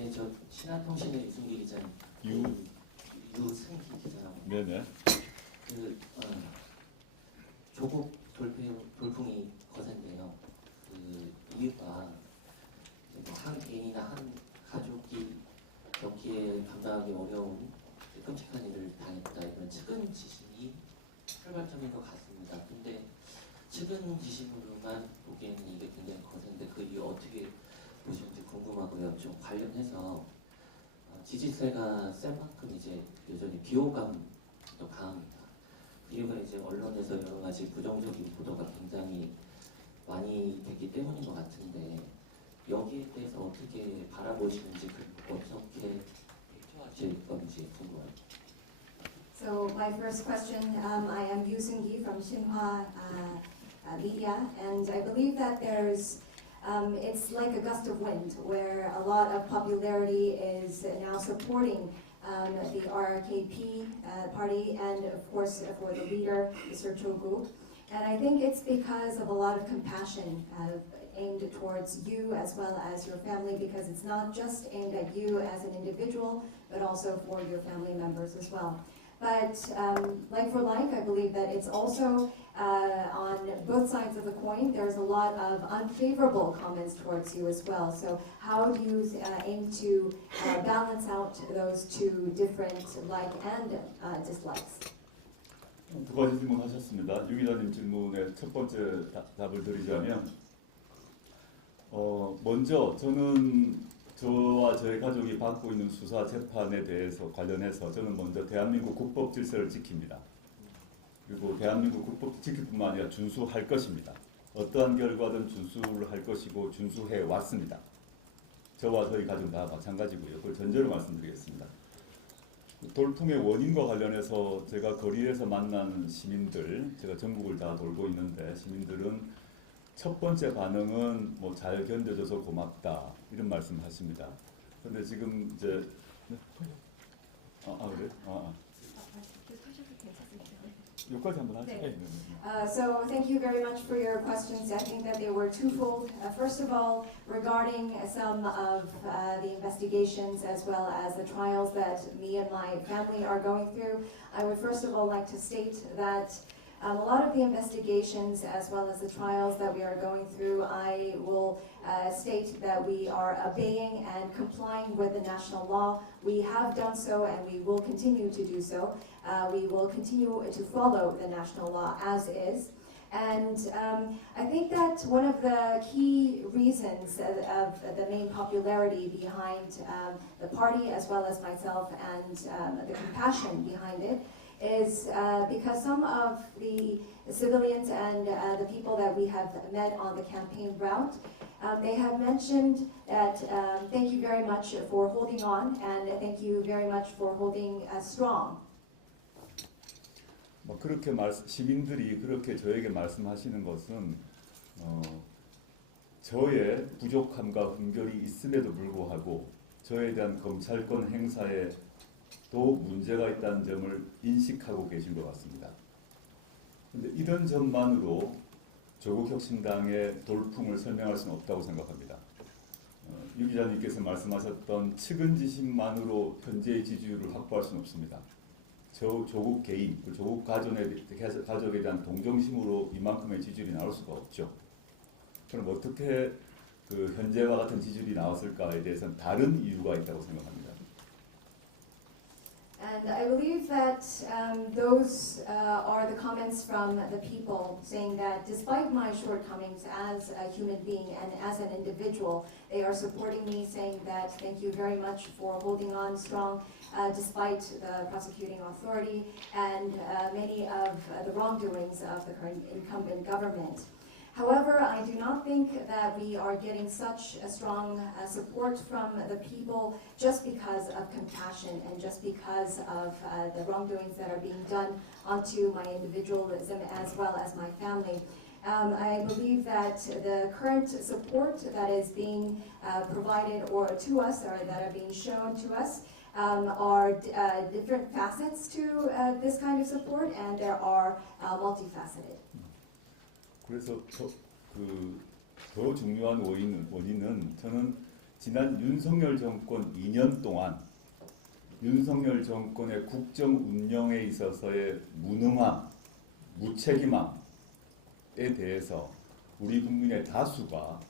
네, 저 신한통신의 유승기 기자님. 유승기 기자라고. 네네. 조국 돌풍이 거센데요. 그 이유가 한 개인이나 한 가족이 겪기에 감당하기 어려운 끔찍한 일을 당했다, 이런 측은 지심이 출발점인 것 같습니다. 근데 측은 지심으로만 보기에는 이게 굉장히 거센데 그 이유 어떻게 보시는지 궁금하고요. 좀 관련해서 지지세가 센 만큼 이제 여전히 비호감도 강합니다. 그 이유가 이제 언론에서 여러 가지 부정적인 보도가 굉장히 많이 됐기 때문인 것 같은데, 여기에 대해서 어떻게 바라보시는지, 그리고 어떻게 대처하실 건지 궁금합니다. So my first question, I am Yu Seung-gi from Shinhwa Media, and I believe that it's like a gust of wind, where a lot of popularity is now supporting the RKP party, and of course for the leader, Mr. Cho Gu. And I think it's because of a lot of compassion aimed towards you as well as your family, because it's not just aimed at you as an individual, but also for your family members as well. But like for like, I believe that it's also on both sides of the coin. There's a lot of unfavorable comments towards you as well. So how do you aim to balance out those two different like and dislikes? 두 가지 질문하셨습니다. 유 기자님 질문의 첫 번째 답을 드리자면, 먼저 저는 저와 저희 가족이 받고 있는 수사 재판에 대해서 관련해서 저는 먼저 대한민국 국법 질서를 지킵니다. 그리고 대한민국 국법 지킬 뿐만 아니라 준수할 것입니다. 어떠한 결과든 준수를 할 것이고 준수해 왔습니다. 저와 저희 가족은 다 마찬가지고요. 그걸 전제로 말씀드리겠습니다. 돌풍의 원인과 관련해서 제가 거리에서 만난 시민들, 제가 전국을 다 돌고 있는데 시민들은 첫 번째 반응은 뭐 잘 견뎌줘서 고맙다 이런 말씀하십니다. 그런데 지금 이제 그래? 여기까지 한번 하죠. 네. So thank you very much for your questions. I think that they were twofold. First of all, regarding some of the investigations as well as the trials that me and my family are going through, I would first of all like to state that a lot of the investigations as well as the trials that we are going through, I will state that we are obeying and complying with the national law. We have done so and we will continue to do so. We will continue to follow the national law as is. And I think that one of the key reasons of the main popularity behind the party as well as myself and the compassion behind it is because some of the civilians and the people that we have met on the campaign route, they have mentioned that thank you very much for holding on and thank you very much for holding strong. 그렇게 시민들이 그렇게 저에게 말씀하시는 것은 저의 부족함과 훈결이 있음에도 불구하고 저에 대한 검찰권 행사에 또 문제가 있다는 점을 인식하고 계신 것 같습니다. 그런데 이런 점만으로 조국혁신당의 돌풍을 설명할 수는 없다고 생각합니다. 유 기자님께서 말씀하셨던 측은지심만으로 현재의 지지율을 확보할 수는 없습니다. 조국 개인, 조국 가족에 대한 동정심으로 이만큼의 지지율이 나올 수가 없죠. 그럼 어떻게 그 현재와 같은 지지율이 나왔을까에 대해서는 다른 이유가 있다고 생각합니다. And I believe that those are the comments from the people saying that despite my shortcomings as a human being and as an individual, they are supporting me, saying that thank you very much for holding on strong despite the prosecuting authority and many of the wrongdoings of the current incumbent government. However, I do not think that we are getting such a strong support from the people just because of compassion and just because of the wrongdoings that are being done onto my individualism as well as my family. I believe that the current support that is being provided or to us or that are being shown to us are different facets to this kind of support, and there are multifaceted. 그래서 더 중요한 원인은 저는 지난 윤석열 정권 2년 동안 윤석열 정권의 국정 운영에 있어서의 무능함, 무책임함에 대해서 우리 국민의 다수가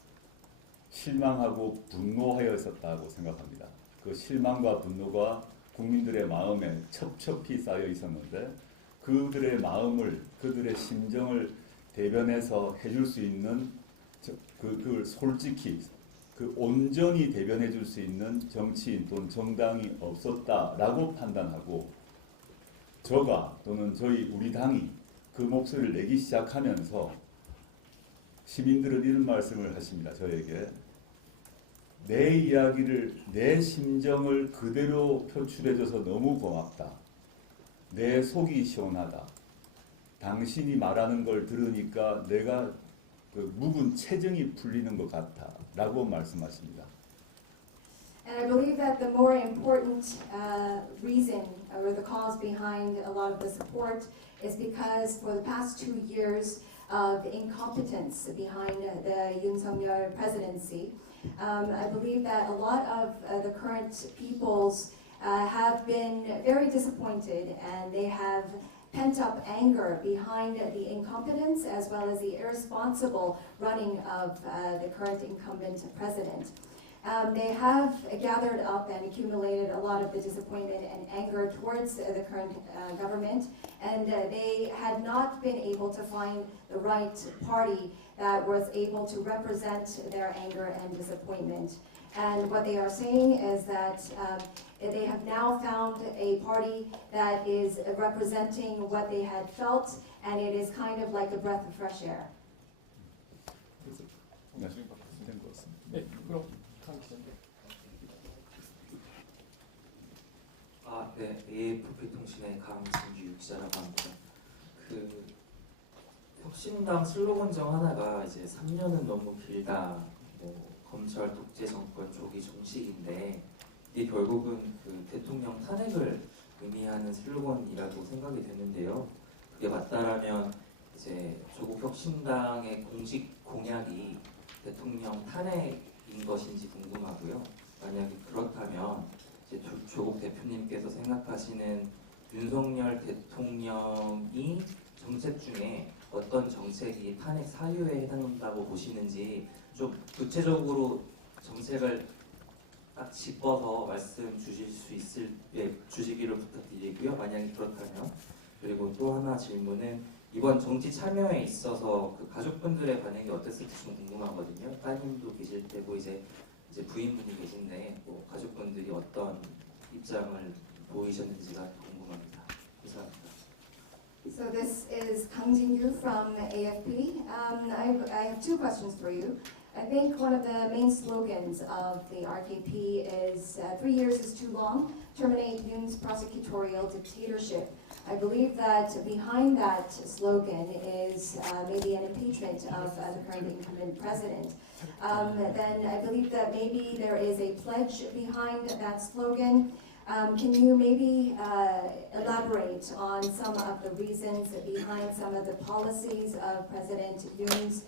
실망하고 분노하여 있었다고 생각합니다. 그 실망과 분노가 국민들의 마음에 첩첩히 쌓여 있었는데 그들의 마음을, 그들의 심정을 대변해서 해줄 수 있는 그걸 솔직히 온전히 대변해 줄 수 있는 정치인 또는 정당이 없었다라고 판단하고 저가 또는 우리 당이 그 목소리를 내기 시작하면서 시민들은 이런 말씀을 하십니다. 저에게 내 이야기를, 내 심정을 그대로 표출해줘서 너무 고맙다. 내 속이 시원하다. 당신이 말하는 걸 들으니까 내가 그 묵은 체증이 풀리는 것 같아 라고 말씀하십니다. And I believe that the more important reason or the cause behind a lot of the support is because for the past 2 years of incompetence behind the Yoon Suk-yeol presidency, I believe that a lot of the current peoples have been very disappointed, and they have pent-up anger behind the incompetence as well as the irresponsible running of the current incumbent president. They have gathered up and accumulated a lot of the disappointment and anger towards the current government, and they had not been able to find the right party that was able to represent their anger and disappointment. And what they are saying is that they have now found a party that is representing what they had felt, and it is kind of like a breath of fresh air. 그래서 된것 같습니다. 네, 그럼 강 기자님. 네, AFP 통신의 강진규 기자라고 합니다. 그 혁신당 슬로건 중 하나가 이제 3년은 너무 길다, 검찰 독재 정권 조기 종식인데 이게 결국은 그 대통령 탄핵을 의미하는 슬로건이라고 생각이 되는데요. 그게 맞다라면 이제 조국 혁신당의 공식 공약이 대통령 탄핵인 것인지 궁금하고요. 만약에 그렇다면 이제 조국 대표님께서 생각하시는 윤석열 대통령이 정책 중에 어떤 정책이 탄핵 사유에 해당한다고 보시는지 좀 구체적으로 정책을 딱 짚어서 말씀 주실 수 주시기를 부탁드리고요. 만약에 그렇다면. 그리고 또 하나 질문은 이번 정치 참여에 있어서 그 가족분들의 반응이 어땠을지 좀 궁금하거든요. 따님도 계실 테고 이제 부인분이 계신데 가족분들이 어떤 입장을 보이셨는지가 궁금합니다. 감사합니다. So this is Kang Jin-yu from AFP. I have 2 questions for you. I think one of the main slogans of the RKP is 3 years is too long, terminate Yoon's prosecutorial dictatorship. I believe that behind that slogan is maybe an impeachment of the current incumbent president. Then I believe that maybe there is a pledge behind that slogan. Can you maybe elaborate on some of the reasons behind some of the policies of President Yoon's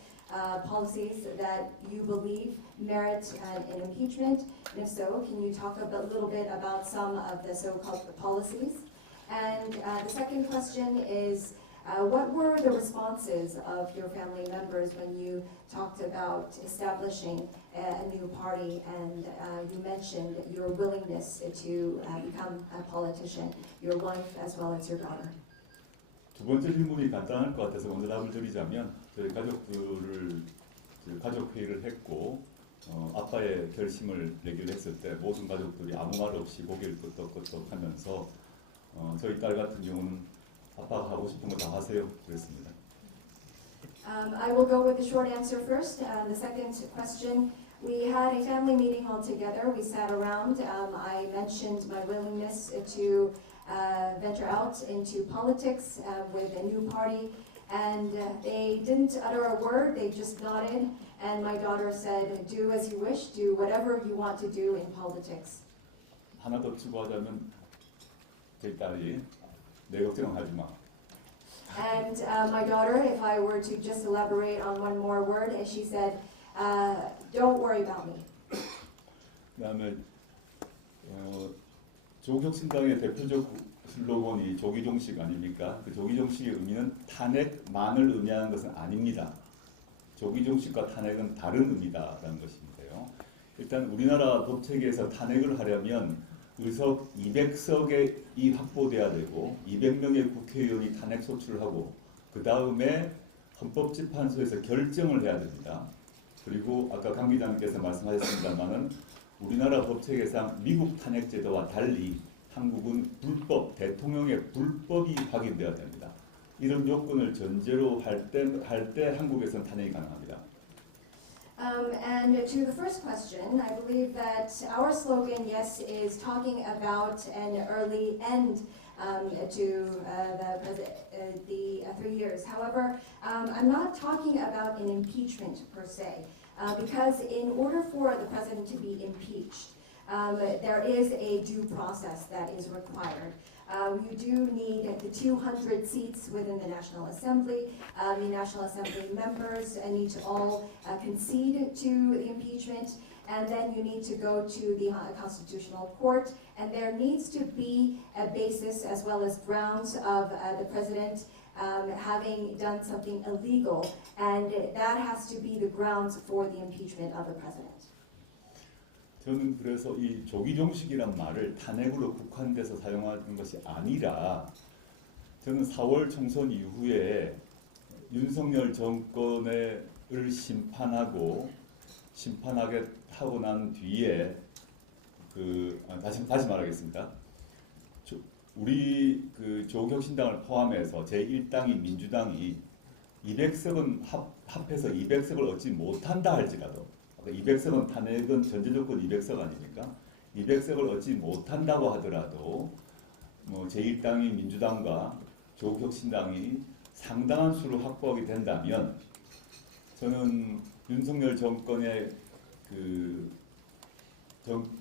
policies that you believe merit an impeachment? And if so, can you talk a little bit about some of the so-called policies? And the second question is, what were the responses of your family members when you talked about establishing a new party, and you mentioned your willingness to become a politician, your wife as well as your daughter? 두 번째 질문이 간단할 것 같아서 먼저 답을 드리자면 저희 가족 회의를 했고 아빠의 결심을 내기로 했을 때 모든 가족들이 아무 말 없이 고개를 끄덕끄덕하면서 저희 딸 같은 경우는 아빠가 하고 싶은 거 다 하세요 그랬습니다. I will go with the short answer first. The second question, we had a family meeting all together. We sat around. I mentioned my willingness to venture out into politics with a new party, and they didn't utter a word. They just nodded, and my daughter said, "Do as you wish. Do whatever you want to do in politics." 하나 더 추가하자면 저희 딸이 내 걱정하지 마. And my daughter, if I were to just elaborate on one more word, she said, "Don't worry about me." 그다음에 조국혁신당의 대표적 슬로건이 조기종식 아닙니까? 그 조기종식의 의미는 탄핵만을 의미하는 것은 아닙니다. 조기종식과 탄핵은 다른 의미다라는 것인데요. 일단 우리나라 법체계에서 탄핵을 하려면 의석 200석이 확보돼야 되고 200명의 국회의원이 탄핵 소추를 하고 그 다음에 헌법재판소에서 결정을 해야 됩니다. 그리고 아까 강 기자님께서 말씀하셨습니다만은 우리나라 법체계상 미국 탄핵제도와 달리 한국은 불법, 대통령의 불법이 확인되어야 됩니다. 이런 요건을 전제로 할 때 한국에서는 탄핵이 가능합니다. And to the first question, I believe that our slogan, yes, is talking about an early end to the 3 years. However, I'm not talking about an impeachment per se, because in order for the president to be impeached, there is a due process that is required. You do need the 200 seats within the National Assembly. The National Assembly members need to all concede to the impeachment, and then you need to go to the Constitutional Court, and there needs to be a basis as well as grounds of the president having done something illegal, and that has to be the grounds for the impeachment of the president. 저는 그래서 이 조기종식이란 말을 탄핵으로 국한돼서 사용하는 것이 아니라 저는 4월 총선 이후에 윤석열 정권을 심판하게 하고 난 뒤에 다시 말하겠습니다. 우리 조국혁신당을 포함해서 제1당인 민주당이 200석은 합해서 200석을 얻지 못한다 할지라도 200석은 탄핵은 전제조건 200석 아닙니까? 200석을 얻지 못한다고 하더라도 제1당인 민주당과 조국혁신당이 상당한 수를 확보하게 된다면 저는 윤석열 정권의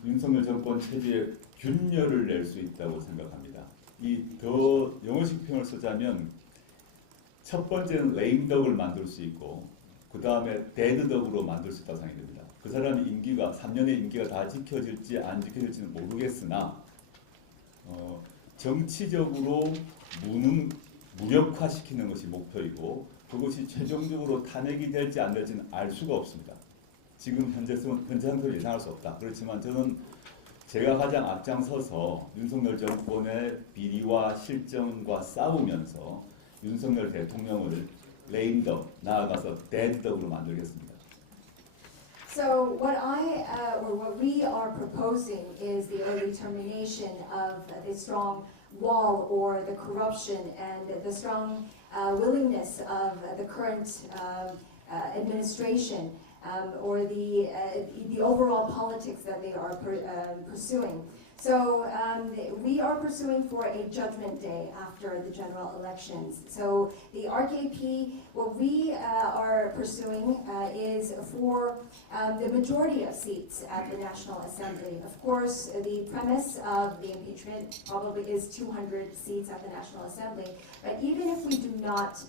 윤석열 정권 체제에 균열을 낼 수 있다고 생각합니다. 이 더 영어식 표현을 쓰자면 첫 번째는 레임덕을 만들 수 있고 그 다음에 데드덕으로 만들 수 있다고 생각이 됩니다. 그 사람의 임기가 3년의 임기가 다 지켜질지 안 지켜질지는 모르겠으나 정치적으로 무력화시키는 것이 목표이고 그것이 최종적으로 탄핵이 될지 안 될지는 알 수가 없습니다. 지금 현재 상태로 예상할 수 없다. 그렇지만 저는 제가 가장 앞장서서 윤석열 정권의 비리와 실정과 싸우면서 윤석열 대통령을 레임덕, 나아가서 데드덕으로 만들겠습니다. So what we are proposing is the early termination of the strong wall or the corruption and the strong willingness of the current administration or the overall politics that they are pursuing. So we are pursuing for a judgment day after the general elections. So the RKP, what we are pursuing is for the majority of seats at the National Assembly. Of course, the premise of the impeachment probably is 200 seats at the National Assembly. But even if we do not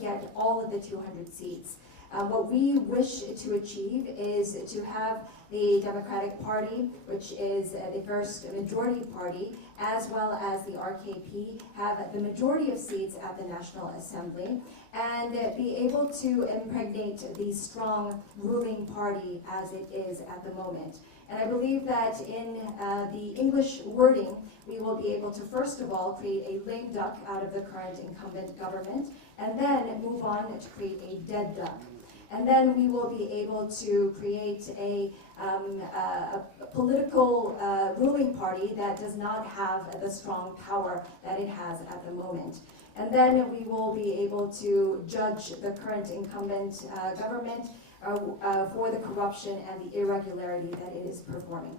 get all of the 200 seats, what we wish to achieve is to have the Democratic Party, which is the first majority party, as well as the RKP, have the majority of seats at the National Assembly, and be able to impregnate the strong ruling party as it is at the moment. And I believe that in the English wording, we will be able to first of all create a lame duck out of the current incumbent government, and then move on to create a dead duck. And then we will be able to create a political ruling party that does not have the strong power that it has at the moment. And then we will be able to judge the current incumbent government for the corruption and the irregularity that it is performing.